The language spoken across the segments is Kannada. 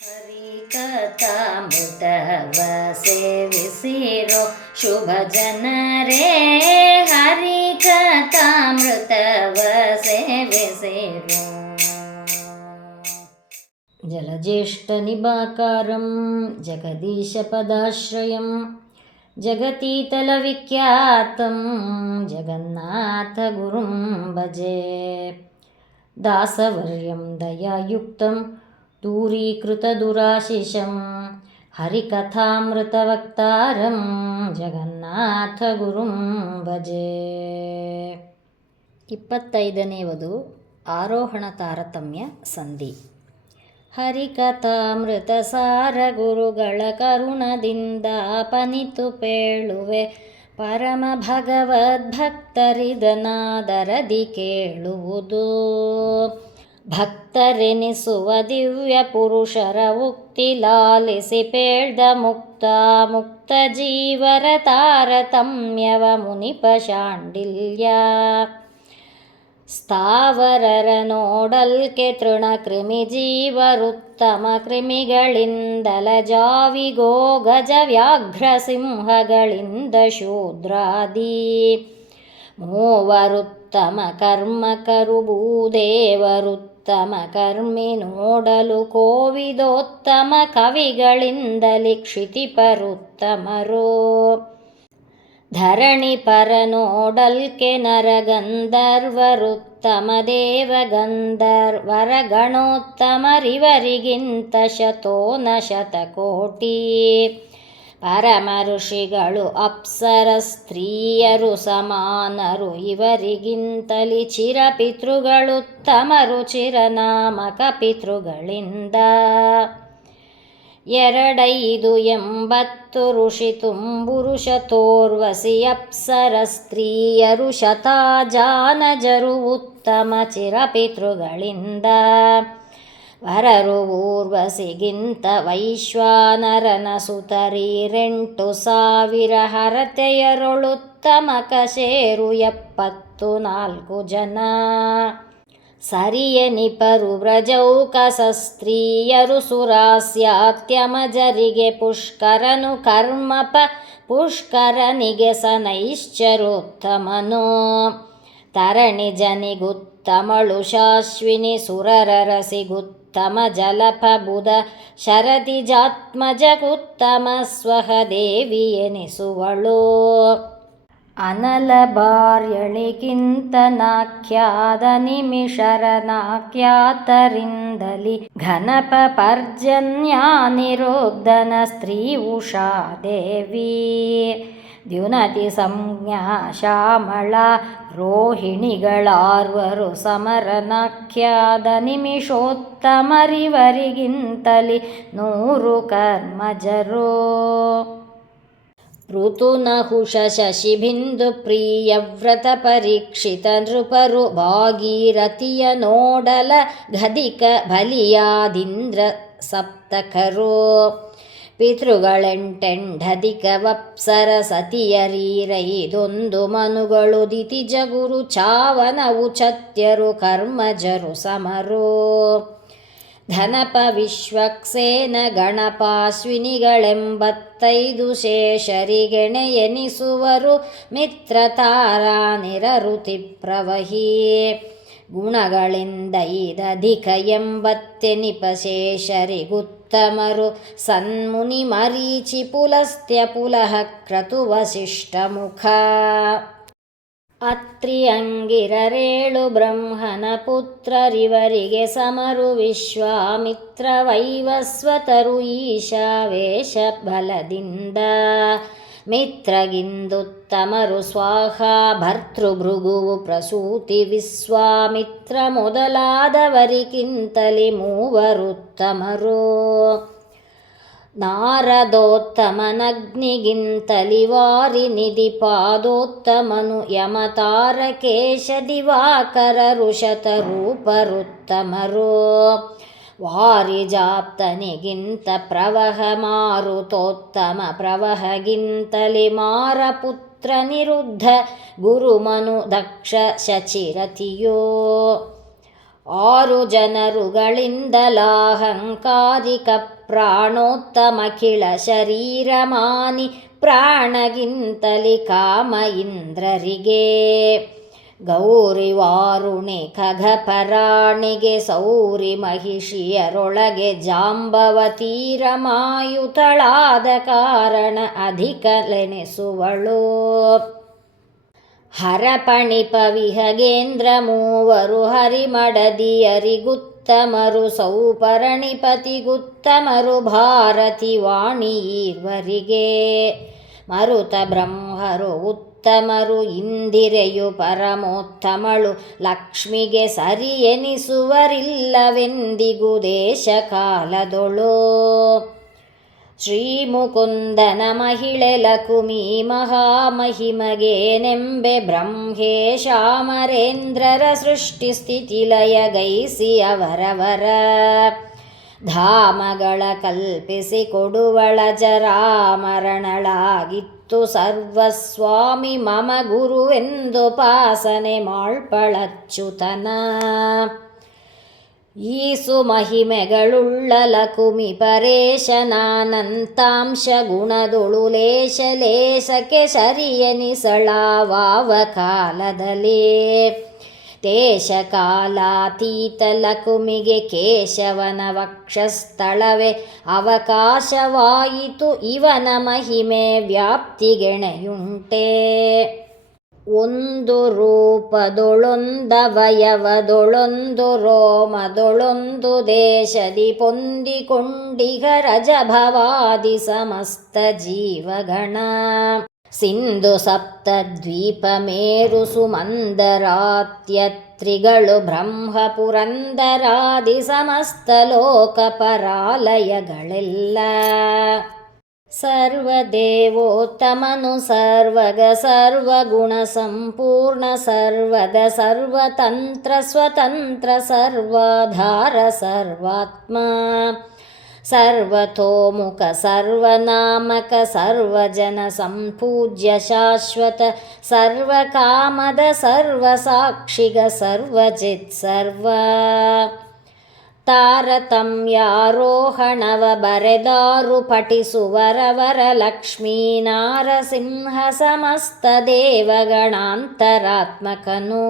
ಹರಿಕಥಾಮೃತವ ಸೇವಿಸಿರೋ ಶುಭ ಜನರೇ, ಹರಿಕಥಾಮೃತವ ಸೇವಿಸಿರೋ. ಜಲಜ್ಯೇಷ್ಠ ನಿಭಾಕಾರಂ ಜಗದೀಶ ಪದಾಶ್ರಯಂ ಜಗತೀತಲ ವಿಖ್ಯಾತಂ ಜಗನ್ನಾಥ ಗುರುಂ ಭಜೆ. ದಾಸವರ್ಯಂ ದಯಾಯುಕ್ತಂ ದೂರೀಕೃತ ದುರಾಶಿಷಂ ಹರಿಕಥಾಮೃತವಕ್ತಾರಂ ಜಗನ್ನಾಥ ಗುರುಂ ಭಜೆ. 25ನೇವದು ಆರೋಹಣ ತಾರತಮ್ಯ ಸಂಧಿ. ಹರಿಕಥಾಮೃತ ಸಾರ ಗುರುಗಳ ಕರುಣದಿಂದ ಪನಿತು ಪೇಳುವೆ, ಪರಮ ಭಗವದ್ಭಕ್ತರಿದನಾದರದಿ ಕೇಳುವುದು. ಭಕ್ತರೆನಿಸುವ ದಿವ್ಯ ಪುರುಷರ ಉಕ್ತಿ ಲಾಲಿಸಿ ಪೇಳ್ದ ಮುಕ್ತ ಮುಕ್ತ ಜೀವರ ತಾರತಮ್ಯವ ಮುನಿಪ ಶಾಂಡಿಲ್ಯ. ಸ್ಥಾವರರ ನೋಡಲ್ಕೆ ತೃಣ ಕ್ರಿಮಿ ಜೀವರುತ್ತಮ ಕ್ರಿಮಿಗಳಿಂದಲ ಜಾವಿಗೋ ಗಜ ವ್ಯಾಘ್ರ ಸಿಂಹಗಳಿಂದ ಶೂದ್ರಾದಿ. ಮೂವರುತ್ತಮ ಕರ್ಮಕರು ಭೂದೇವರುತ್ತಮ ಕರ್ಮಿ ನೋಡಲು ಕೋವಿದೋತ್ತಮ ಕವಿಗಳಿಂದಲಿ ಕ್ಷಿತಿಪರುತ್ತಮರು. ಧರಣಿ ಪರ ನೋಡಲ್ಕೆ ನರಗಂಧರ್ವರುತ್ತಮ ದೇವಗಂಧರ್ವರ ಗಣೋತ್ತಮರಿವರಿಗಿಂತ ಶತೋನ ಶತಕೋಟಿ. ಪರಮ ಋಷಿಗಳು ಅಪ್ಸರ ಸ್ತ್ರೀಯರು ಸಮಾನರು ಇವರಿಗಿಂತಲಿ ಚಿರಪಿತೃಗಳುತ್ತಮರು ಚಿರನಾಮಕ ಪಿತೃಗಳಿಂದ. 280 ಋಷಿ ತುಂಬುರು ಶತೋರ್ವಸಿ ಅಪ್ಸರ ಸ್ತ್ರೀಯರು ಶತಾಜಾನಜರು ಉತ್ತಮ ಚಿರಪಿತೃಗಳಿಂದ. ವರರು ಊರ್ವಸಿಗಿಂತ ವೈಶ್ವಾನರನ ಸುತರೀರೆಂಟು 1000 ಹರತೆಯರೊಳುತ್ತಮ ಕಶೇರು 74 ಜನ. ಸರಿಯನಿಪರು ವ್ರಜೌಕಸ ಸ್ತ್ರೀಯರು ಸುರಾಸ್ಯಾತ್ಯಮಜರಿಗೆ ಪುಷ್ಕರನು ಕರ್ಮಪ ಪುಷ್ಕರನಿಗೆ ಸನೈಶ್ಚರೋತ್ತಮನು. ತರಣಿ ಜನಿಗುತ್ತಮಳು ಶಾಶ್ವಿನಿ ಸುರರರಸಿಗುತ್ತಮ ಜಲಪ ಬುಧ ಶರದಿ ಜಾತ್ಮಜಗುತ್ತಮ ಸ್ವಹ ದೇವಿ ಎನಿಸುವಳು. ಅನಲ ಭಾರ್ಯಳಿಗಿಂತ ನಾಖ್ಯಾದ ನಿಮಿಷರನಾಖ್ಯಾತರಿಂದಲಿ ಘನಪ ಪರ್ಜನ್ಯಾನಿರೋಧನ ಸ್ತ್ರೀ ಉಷಾದೇವಿ. ದ್ಯುನತಿ ಸಂಜ್ಞಾ ಶ್ಯಾಮಳ ರೋಹಿಣಿಗಳಾರ್ವರು ಸಮರನಾಖ್ಯಾದ ನಿಮಿಷೋತ್ತಮರಿವರಿಗಿಂತಲಿ 100 ಕರ್ಮಜರು. ಋತುನಹುಷ ಶಶಿಬಿಂದು ಪ್ರಿಯವ್ರತ ಪರೀಕ್ಷಿತ ನೃಪರು ಭಾಗೀರಥಿಯ ನೋಡಲ ಘದಿಕ ಬಲಿಯಾದಿಂದ್ರ ಸಪ್ತಕರು. ಪಿತೃಗಳೆಂಟೆಂಢಧಿಕ ವಪ್ಸರ ಸತಿಯರೀರೈದೊಂದು ಮನುಗಳು ದಿತಿಜ ಗುರು ಚಾವನವು ಚತ್ಯರು ಕರ್ಮಜರು ಸಮರು. ಧನಪ ವಿಶ್ವಕ್ಸೇನ ಗಣಪಾಶ್ವಿನಿಗಳೆಂಬತ್ತೈದು ಶೇಷರಿಗೆಣೆ ಎನಿಸುವರು ಮಿತ್ರ ತಾರಾ ನಿರಋತಿ ಪ್ರವಹಿ. ಗುಣಗಳಿಂದೈದಧಿಕ 80 ಶೇಷರಿಗುತ್ತಮರು ಸನ್ಮುನಿ ಮರೀಚಿ ಪುಲಸ್ತ್ಯ ಪುಲಹ ಕ್ರತು ವಸಿಷ್ಠ ಮುಖ. ಅತ್ರಿ ಅಂಗಿರರೇಳು ಬ್ರಹ್ಮನ ಪುತ್ರರಿವರಿಗೆ ಸಮರು ವಿಶ್ವಾಮಿತ್ರ ವೈವಸ್ವತರು ಈಶಾವೇಶ ಬಲದಿಂದ. ಮಿತ್ರಗಿಂದುತ್ತಮರು ಸ್ವಾಹ ಭರ್ತೃಭೃಗುವು ಪ್ರಸೂತಿ ವಿಶ್ವಾಮಿತ್ರ ಮೊದಲಾದವರಿಗಿಂತಲಿ 3 ಉತ್ತಮರು. ನಾರದೋತ್ತಮನಗ್ನಿಗಿಂತಲಿ ವಾರಿನಿಧಿ ಪಾದೋತ್ತಮನು ಯಮತಾರಕೇಶ ದಿವಾಕರರು ಶತರೂಪರುತ್ತಮರು. ವಾರಿಜಾಪ್ತನಿಗಿಂತ ಪ್ರವಹ ಮಾರುತೋತ್ತಮ ಪ್ರವಹಗಿಂತಲಿ ಮಾರಪುತ್ರ ನಿರುದ್ಧ ಗುರುಮನು ದಕ್ಷ ಶಚಿರಥಿಯೋ. 6 ಜನರುಗಳಿಂದಲಾಹಂಕಾರಿಕ ಪ್ರಾಣೋತ್ತಮಖಿಳ ಶರೀರಮಾನಿ ಪ್ರಾಣಗಿಂತಲಿ ಕಾಮ ಇಂದ್ರರಿಗೆ ಗೌರಿ ವಾರುಣಿ ಖಗಪರಾಣಿಗೆ ಸೌರಿ ಮಹಿಷಿಯರೊಳಗೆ ಜಾಂಬವತೀರಮಾಯುತಳಾದ ಕಾರಣ ಅಧಿಕಲೆನೆಸುವಳು. ಹರಪಣಿಪ ವಿಹಗೇಂದ್ರ ಮೂವರು ಹರಿಮಡದಿಯರಿಗುತ್ತಮರು ಸೌಪರ್ಣಿಪತಿಗುತ್ತಮರು ಭಾರತಿ ವಾಣಿ ಈರ್ವರಿಗೆ ಮರುತ ಬ್ರಹ್ಮರು ಉತ್ತಮರು ಇಂದಿರೆಯು ಪರಮೋತ್ತಮಳು ಲಕ್ಷ್ಮಿಗೆ ಸರಿ ಎನಿಸುವರಿಲ್ಲವೆಂದಿಗೂ ದೇಶ ಕಾಲದೊಳು. ಶ್ರೀಮುಕುಂದನ ಮಹಿಳೆ ಲಕುಮಿ ಮಹಾಮಹಿಮಗೇನೆಂಬೆ ಬ್ರಹ್ಮೇಶಾಮರೇಂದ್ರರ ಸೃಷ್ಟಿ ಸ್ಥಿತಿ ಲಯ ಗೈಸಿ ಅವರವರ ಧಾಮಗಳ ಕಲ್ಪಿಸಿ ಕೊಡುವಳ ಜರಾಮರಣಳಾಗಿತ್ತು ಸರ್ವಸ್ವಾಮಿ ಮಮ ಗುರುವೆಂದು ಪಾಸನೆ ಮಾಳ್ಪಳಚ್ಯುತನ. ಈಸು ಮಹಿಮೆಗಳುಳ್ಳ ಲಕುಮಿ ಪರೇಶನಾನಂತಾಂಶ ಗುಣದೊಳು ಲೇಶ ಲೇಸಕ್ಕೆ ಶರಿಯನಿಸಳಾವಾವ ಕಾಲದಲ್ಲಿ ದೇಶ ಕಾಲಾತೀತ ಲಕುಮಿಗೆ ಕೇಶವನ ವಕ್ಷಸ್ಥಳವೇ ಅವಕಾಶವಾಯಿತು ಇವನ ಮಹಿಮೆ ವ್ಯಾಪ್ತಿಗೆಣೆಯುಂಟೆ. ಒಂದು ರೂಪದೊಳೊಂದವಯವದೊಳೊಂದು ರೋಮದೊಳೊಂದು ದೇಶದಿ ಪೊಂದಿಕೊಂಡಿಗ ರಜಭವಾದಿ ಸಮಸ್ತ ಜೀವಗಣ ಸಿಂಧು ಸಪ್ತದ್ವೀಪ ಮೇರು ಸುಮಂದರಾತ್ಯತ್ರಿಗಳು ಬ್ರಹ್ಮ ಪುರಂದರಾದಿ ಸಮಸ್ತ ಲೋಕಪರಾಲಯಗಳೆಲ್ಲ ಸರ್ವದೇವೋತ್ತಮನು ಸರ್ವಗ ಸರ್ವಗುಣ ಸಂಪೂರ್ಣ ಸರ್ವದ ಸರ್ವತಂತ್ರ ಸ್ವತಂತ್ರ ಸರ್ವಾಧಾರ ಸರ್ವಾತ್ಮ ಸರ್ವತೋಮುಖ ಸರ್ವನಾಮಕ ಸರ್ವಜನ ಸಂಪೂಜ್ಯ ಶಾಶ್ವತ ಸರ್ವಕಾಮದ ಸರ್ವಸಾಕ್ಷಿಗ ಸರ್ವಜಿತ್ ಸರ್ವ ತಾರತಮ್ಯಾರೋಹಣವ ಬರೆದಾರು ಪಠಿಸುವರವರ ಲಕ್ಷ್ಮೀ ನಾರಸಿಂಹ ಸಮಸ್ತ ದೇವಗಣಾಂತರಾತ್ಮಕನು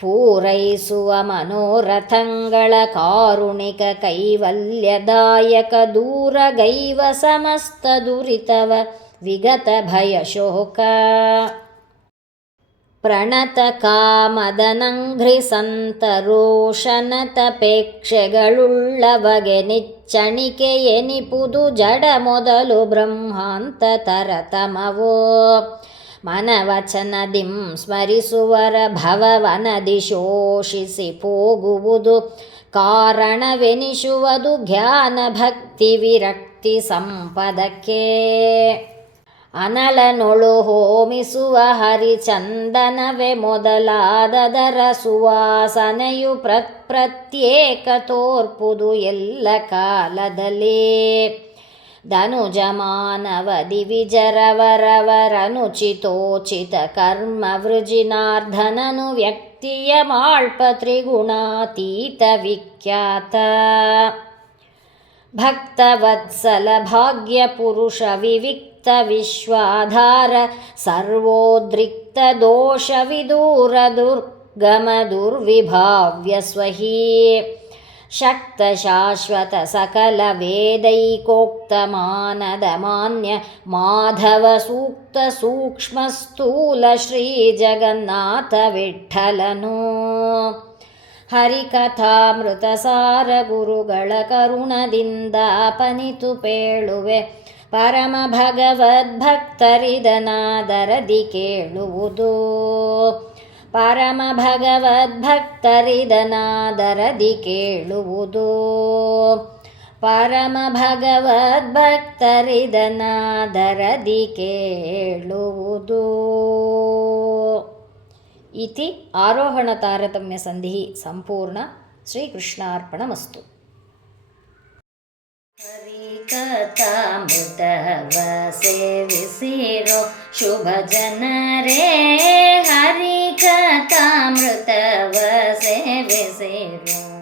ಪೂರೈಸುವ ಮನೋರಥಂಗಳ ಕಾರುಣಿಕ ಕೈವಲ್ಯದಾಯಕ ದೂರಗೈವ ಸಮಸ್ತ ದುರಿತವ ವಿಗತ ಭಯ ಶೋಕ ಪ್ರಣತ ಕಾಮದನಂಘ್ರಿ ಸಂತರೋಷನತಪೇಕ್ಷೆಗಳುಳ್ಳವಗೆ ನಿಚ್ಚಣಿಕೆ ಎನಿಪುದು ಜಡ ಮೊದಲು ಬ್ರಹ್ಮಾಂತ ತರತಮವೋ ಮನವಚನದಿಂ ಸ್ಮರಿಸುವರ ಭವವನದಿ ಶೋಷಿಸಿ ಹೋಗುವುದು ಕಾರಣವೆನಿಸುವುದು ಜ್ಞಾನ ಭಕ್ತಿ ವಿರಕ್ತಿ ಸಂಪದಕ್ಕೆ ಅನಲನೊಳು ಹೋಮಿಸುವ ಹರಿಚಂದನವೇ ಮೊದಲಾದದರ ಸುವಾಸನೆಯು ಪ್ರತ್ಯೇಕ ತೋರ್ಪುದು ಎಲ್ಲ ಕಾಲದಲ್ಲಿ ಧನುಜಮಾನವ ದಿವಿಜರವರವರನುಚಿತೋಚಿತ ಕರ್ಮ ವೃಜಿನಾರ್ಧನನು ವ್ಯಕ್ತಿಯ ಮಾಳ್ಪ ತ್ರಿಗುಣಾತೀತ ವಿಖ್ಯಾತ ಭಕ್ತವತ್ಸಲ ಭಾಗ್ಯ ಪುರುಷ ವಿವಿಕ್ತ ವಿಶ್ವಾಧಾರ ಸರ್ವೋದ್ರಿಕ್ತ ದೋಷ ವಿದೂರ ದುರ್ಗಮ ದುರ್ವಿಭಾವ್ಯ ಸ್ವಹಿ ಶಕ್ತ ಶಾಶ್ವತ ಸಕಲ ವೇದೈಕೋಕ್ತ ಮಾನದ ಮಾನ್ಯ ಮಾಧವ ಸೂಕ್ತ ಸೂಕ್ಷ್ಮ ಸ್ಥೂಲ ಶ್ರೀ ಜಗನ್ನಾಥ ವಿಠ್ಠಲನು ಹರಿಕಥಾಮೃತ ಸಾರ ಗುರುಗಳ ಕರುಣದಿಂದ ಪನಿತು ಪೇಳುವೆ ಪರಮ ಭಗವದ್ಭಕ್ತರಿದನಾದರದಿ ಕೇಳುವುದು ಪರಮ ಭಗವದ್ಭಕ್ತರಿದನಾದರದಿ ಕೇಳುವುದು ಪರಮ ಭಗವದ್ಭಕ್ತರಿದನಾದರದಿ ಕೇಳುವುದು. ಇತಿ ಆರೋಹಣ ತಾರತಮ್ಯ ಸಂಧಿ ಸಂಪೂರ್ಣ. ಶ್ರೀಕೃಷ್ಣಾರ್ಪಣಮಸ್ತು. ಹರಿಕಥಾಮೃತವ ಸೇವಿಸಿರೋ ಶುಭ ಜನರೇ ಹರಿ ಕಥಾಮೃತವ ಸೇವಿಸಿರು